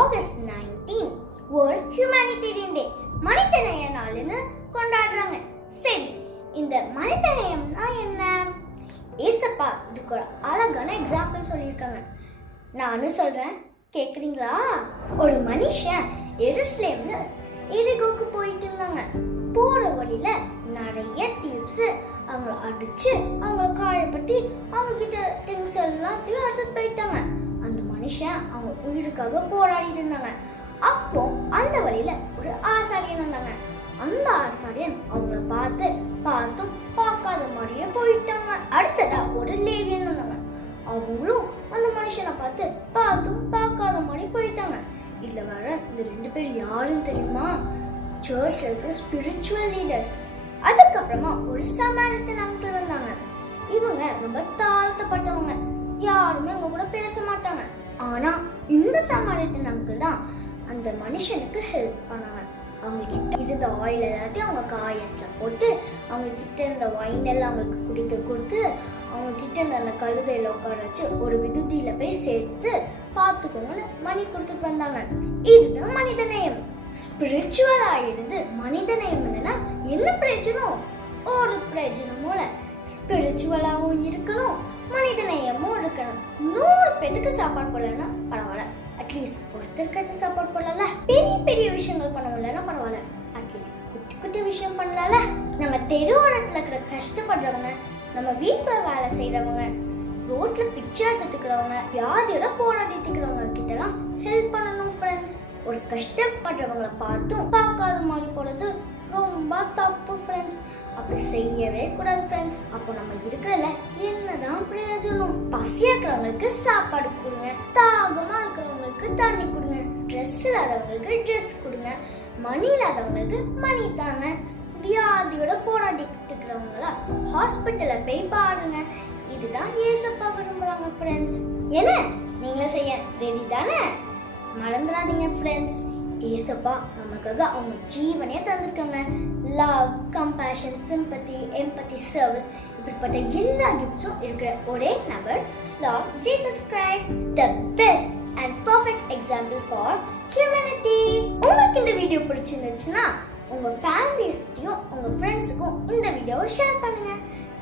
August 19 world humanitarian டே, மனிதநேய நாள்னு கொண்டாடுறாங்க. சரி, இந்த மனிதநேயம்னா என்ன? ஏசப்பா இதுக்கு ஒரு அழகான எக்ஸாம்பிள் சொல்லியிருக்காங்க. நானும் சொல்றேன், கேட்குறீங்களா? ஒரு மனுஷன் எருசலேம்ல எரிகோக்கு போயிட்டு இருந்தாங்க. போற வழியில நிறைய தீவ்ஸ் அவங்கள அடிச்சு அவங்கள காயப்பட்டி அவங்க கிட்ட திங்ஸ் எல்லாத்தையும் எடுத்துட்டு போயிட்டாங்க. அந்த மனுஷன் அவங்க உயிருக்காக போராடி இருந்தாங்க. அப்போ அந்த வழியில ஒரு ஆசாரியன் வந்தாங்க. அந்த ஆசாரியன் அவங்கள பார்த்தும் பார்க்காத மாதிரியே போயிட்டாங்க. அடுத்ததா ஒரு லேவியன் வந்தாங்க. அவங்களும் அந்த மனுஷனை பார்த்தும் பார்க்காத மாதிரி போயிட்டாங்க. இதுல வர இந்த 2 பேர் யாருன்னு தெரியுமா? சர்ச்ல இருக்கிற ஸ்பிரிச்சுவல் லீடர்ஸ். அதுக்கப்புறமா ஒரு சமாரிட்டன் அங்கிள் வந்தாங்க. இவங்க ரொம்ப தாழ்த்தப்பட்டவங்க, யாருமே அவங்க கூட பேச மாட்டாங்க. ஆனா இந்த சமாரிட்டன் அங்கிள் தான் அந்த மனுஷனுக்கு ஹெல்ப் பண்ணாங்க. அவங்க கிட்ட இருந்த ஆயில் எல்லாத்தையும் அவங்க காயத்துல போட்டு, அவங்க கிட்ட இருந்த வைன் எல்லாம் அவங்களுக்கு குடிக்க கொடுத்து, அவங்க கிட்ட இருந்த அந்த கழுதையில உட்கார வச்சு ஒரு விடுதியில போய் சேர்த்து பார்த்துக்கணும்னு மணி கொடுத்துட்டு வந்தாங்க. இதுதான் மனிதநேயம். ஸ்பிரிச்சுவலா இருந்து மனிதநேயம் இல்லைன்னா என்ன பிரயோஜனம்? ஒரு பிரயோஜனமும் இல்லை. ஸ்பிரிச்சுவலாவும் இருக்கணும், மனிதநேயமும் இருக்கணும். 100 பேருக்கு சாப்பாடு போடலன்னா பரவாயில்ல, அட்லீஸ்ட் ஒருத்தருக்காச்சும் சாப்பாடு போடல. பெரிய பெரிய விஷயங்கள் பண்ண முடியலன்னா பரவாயில்ல, அட்லீஸ்ட் குட்டி குட்டி விஷயம் பண்ணலாம்ல. நம்ம தெருவோரத்துல இருக்கிற கஷ்டப்படுறவங்க, நம்ம வீட்டுல வேலை செய்யறவங்க, ரோட்ல பிச்சை எடுத்துக்கிறவங்க, வியாதியோட போராடிட்டு இருக்கிறவங்க கிட்டலாம் ஹெல்ப் பண்ணணும் ஃப்ரெண்ட்ஸ். ஒரு கஷ்டப்படுறவங்களை பார்க்காத மாதிரி போறது ரொம்ப தப்பு ஃப்ரெண்ட்ஸ். அப்படி செய்யவே கூடாது ஃப்ரெண்ட்ஸ். அப்போ நம்ம இருக்கிறதுல என்னதான் பிரயோஜனம்? பசியா இருக்கிறவங்களுக்கு சாப்பாடு கொடுங்க, தாகமா இருக்கிறவங்களுக்கு தண்ணி கொடுங்க, ட்ரெஸ் இல்லாதவங்களுக்கு ட்ரெஸ் கொடுங்க, மணி இல்லாதவங்களுக்கு மணி தாங்க. வியாதியோட போராடிட்டு இருக்கிறவங்கள ஹாஸ்பிட்டல்ல போய் பாருங்க. இதுதான் ஏசப்பா விரும்புறாங்க ஃப்ரெண்ட்ஸ். என்ன நீங்க செய்ய ரெடி தானே? மறந்துடாதீங்க ஃப்ரெண்ட்ஸ், ஏசப்பா நமக்காக அவங்க ஜீவனையே தந்திருக்காங்க. லவ், கம்பேஷன், சிம்பத்தி, எம்பத்தி, சர்வீஸ், இப்படிப்பட்ட எல்லா கிஃப்ட்ஸும் இருக்கிற ஒரே நபர் Lord Jesus Christ, the best and perfect example for humanity. உங்களுக்கு இந்த வீடியோ பிடிச்சிருந்துச்சுன்னா உங்க ஃபேமிலிஸ்டையும் உங்க ஃப்ரெண்ட்ஸுக்கும் இந்த வீடியோவை ஷேர் பண்ணுங்க.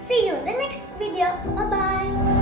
See you in the next video. Bye bye.